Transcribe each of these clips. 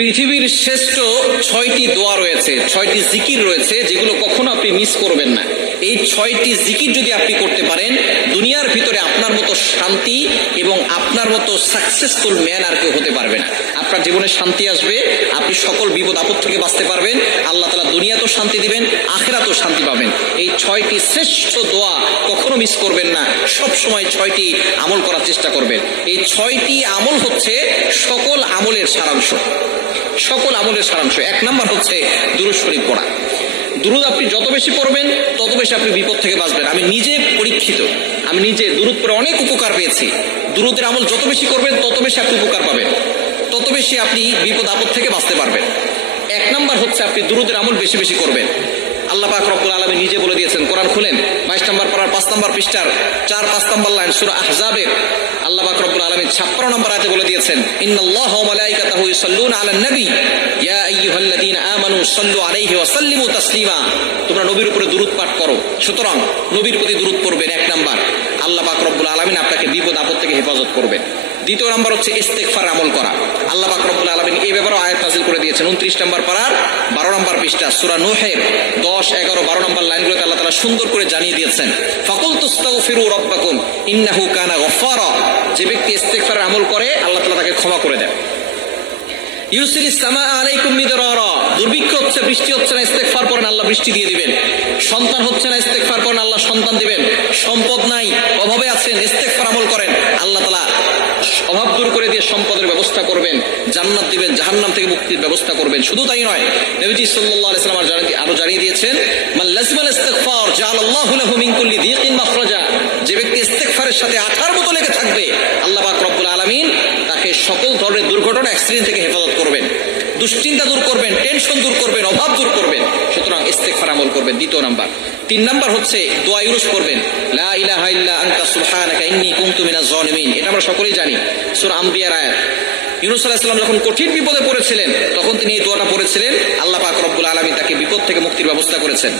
পৃথিবীর শ্রেষ্ঠ 6টি দোয়া রয়েছে, 6টি জিকির রয়েছে, যেগুলো কখনো আপনি মিস করবেন না। এই 6টি জিকির যদি আপনি করতে পারেন, দুনিয়ার ভিতরে আপনার মতো শান্তি এবং আপনার মতো সাকসেসফুল ম্যান আর কেউ হতে পারবে না। আপনার জীবনে শান্তি আসবে, আপনি সকল বিপদ আপদ থেকে বাঁচতে পারবেন, আল্লাহ তাআলা দুনিয়াতেও শান্তি দিবেন, আখিরাতেও শান্তি পাবেন। এই 6টি শ্রেষ্ঠ দোয়া কখনো মিস করবেন না, সব সময় 6টি আমল করার চেষ্টা করবেন। এই 6টি আমল হচ্ছে সকল আমলের সারাংশ। সকল আমলের সারাংশ 1 নাম্বার হচ্ছে দুরূদ শরীফ পড়া। দুরূদ আপনি যত বেশি পড়বেন তত বেশি আপনি বিপদ থেকে বাঁচবেন। আমি নিজে পরীক্ষিত, আমি নিজে দুরূদ পড়ে অনেক উপকার পেয়েছি। দুরূদের আমল যত বেশি করবেন তত বেশি আপনি উপকার পাবেন, তত বেশি আপনি বিপদ আপদ থেকে বাঁচতে পারবেন। 1 নাম্বার হচ্ছে আপনি দুরূদের আমল বেশি বেশি করবেন। আল্লাহ পাক রব্বুল আলামিন নিজে বলে দিয়েছেন, কোরআন খুলেন 22 নম্বর পারার 5 নম্বর পৃষ্ঠার 4-5 নম্বর লাইন, সূরা আহজাবের আল্লাহ পাক রব্বুল আলামিন 56 নম্বর আয়াতে বলে দিয়েছেন, ইন্নাল্লাহা ওয়া মালাইকাতাহু ইউসাল্লুনা আলান নবী ইয়া আইয়ুহাল্লাযীনা আমানু সাল্লু আলাইহি ওয়া সাল্লিমু তাসলিমা। তোমরা নবীর উপরে দুরূদ পাঠ করো। সুতরাং নবীর প্রতি দুরূদ পড়বেন 1 নাম্বার, আল্লাহ পাক রব্বুল আলামিন আপনাকে বিপদ আপদ থেকে হেফাজত করবেন। 2 নাম্বার হচ্ছে ইস্তেগফার আমল করা। আল্লাহ পাক রব্বুল আলামিন এই ব্যাপারে আয়াত নাযিল করে দিয়েছেন 29 নম্বর পারার 12 নম্বর পৃষ্ঠা সূরা নূহের 10, 11, 12 নম্বর লাইনগুলোতে আল্লাহ তাআলা সুন্দর করে জানিয়ে দিয়েছেন, ফাকুল তুস্তাগফিরু রাব্বাকুম ইন্নাহু কানা গফফারা। যে ব্যক্তি ইস্তেগফারের আমল করে আল্লাহ তাআলা তাকে ক্ষমা করে দেন। ইউরসিলিস সামা আলাইকুম মিদরারা। দুর্ভিক্ষ হচ্ছে, বৃষ্টি হচ্ছে না, ইস্তেগফার করেন আল্লাহ বৃষ্টি দিয়ে দিবেন। সন্তান হচ্ছে না, ইস্তেগফার করেন আল্লাহ সন্তান দিবেন। সম্পদ নাই, অভাবে আছেন, ইস্তেগফার আমল করেন, আল্লাহ তাআলা অভাব দূর করে দিয়ে সম্পদের ব্যবস্থা করবেন, জান্নাত দিবেন, জাহান্নাম থেকে মুক্তির ব্যবস্থা করবেন। শুধু তাই নয়, নবীজি সাল্লাল্লাহু আলাইহি ওয়াসাল্লাম আরো জানিয়ে দিয়েছেন, মান লাযিমাল ইস্তিগফার জাআলাল্লাহু লাহু মিন কুল্লি দীকিন মাখরাজা। যে ব্যক্তি ইস্তেগফারের সাথে আঠার মতো লেগে থাকবে, আল্লাহ পাক রব্বুল আলামিন তাকে সকল ধরনের দুর্ঘটনা, অ্যাক্সিডেন্ট থেকে হেফাজত করবেন, দুশ্চিন্তা দূর করবেন, টেনশন দূর করবেন, অভাব দূর করবেন। সুতরাং ইস্তেগফার আমল করবেন 2 নাম্বার। 3 নাম্বার হচ্ছে দোয়া ইউনুস করবেন, লা ইলাহা ইল্লা আনতা সুবহানাকা ইন্নী কুনতু মিনাজ জালিমিন। এটা আমরা সকলেই জানি, সূরা আম্বিয়ার আয়াত। ইউনুস আলাইহিস সালাম যখন কঠিন বিপদে পড়েছিলেন তখন তিনি এই দোয়াটা পড়েছিলেন, আল্লাহ পাক রব্বুল আলামিন তাকে বিপদ থেকে মুক্তির ব্যবস্থা করেছেন।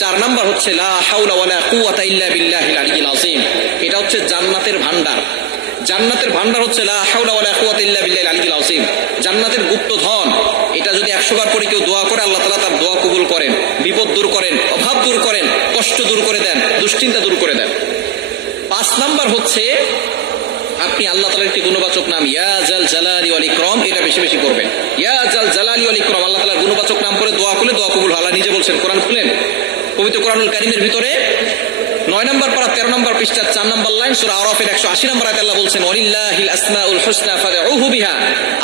4 নাম্বার হচ্ছে লা হাওলা ওয়ালা কুওয়াতা ইল্লা বিল্লাহিল আলিয়্যিল আযীম। এটা হচ্ছে জান্নাতের ভান্ডার। জান্নাতের ভান্ডার হচ্ছে লা হাওলা ওয়ালা কুওয়াতা ইল্লা বিল্লাহিল আলিয়্যিল আযীম, জান্নাতের গুপ্ত ধন। এটা যদি 100 বার করে কেউ দোয়া করে, আল্লাহ তাআলা তার দোয়া কবুল করেন, বিপদ দূর করেন, অভাব দূর করেন, কষ্ট দূর করে দেন, দুশ্চিন্তা দূর করে দেন। 5 নাম্বার হচ্ছে আপনি আল্লাহ তাআলার একটি গুণবাচক নাম ইয়া জাল জালালি ওয়াল ইকরাম, এটা বেশি বেশি করবেন। ইয়া জাল জালালি ওয়াল ইকরাম, আল্লাহ তাআলার গুণবাচক নাম করে দোয়া করলে দোয়া কবুল হয়। আল্লাহ নিজে বলছেন, কোরআন খুলেন, পবিত্র কোরআনুল কারীমের ভিতরে 9 নম্বর পারা 13 নম্বর পৃষ্ঠা 4 নম্বর লাইন, সূরা আরাফের 180 নম্বর আয়াতে আল্লাহ বলছেন, ওয়ালিল্লাহিল আসমাউল হুসনা ফাদউহু বিহা।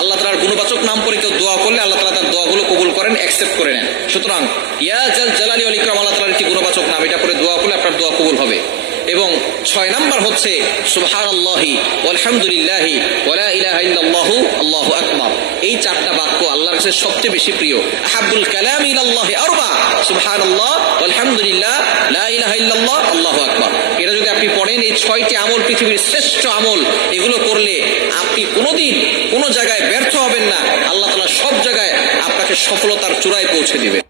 আল্লাহ তাআলার গুণবাচক নাম করে কেউ দোয়া করলে আল্লাহ তাআলা তার দোয়াগুলো কবুল করেন, অ্যাকসেপ্ট করে নেন। সুতরাং ইয়া জাল জালালি ওয়াল ইকরাম আল্লাহ তাআলার একটি গুণবাচক নাম, এটা করে দোয়া করলে আপনার দোয়া কবুল হবে। এবং 6 নাম্বার হচ্ছে সুবহানাল্লাহি ওয়ালহামদুলিল্লাহি ওয়ালা ইলাহা ইল্লাল্লাহু আল্লাহু আকবার। এই 4টা বাক্য আল্লাহর কাছে সবচেয়ে বেশি প্রিয়। আহাব্বুল কালাম ইলাল্লাহি আরবা, সুবহানাল্লাহ ওয়ালহামদুলিল্লাহ লা ইলাহা ইল্লাল্লাহ আল্লাহু আকবার। এটা যদি আপনি পড়েন, এই 6টি আমল পৃথিবীর শ্রেষ্ঠ আমল। এগুলো করলে আপনি কোনোদিন কোনো জায়গায় ব্যর্থ হবেন না, আল্লাহ তাআলা সব জায়গায় আপনাকে সফলতার চূড়ায় পৌঁছে দিবেন।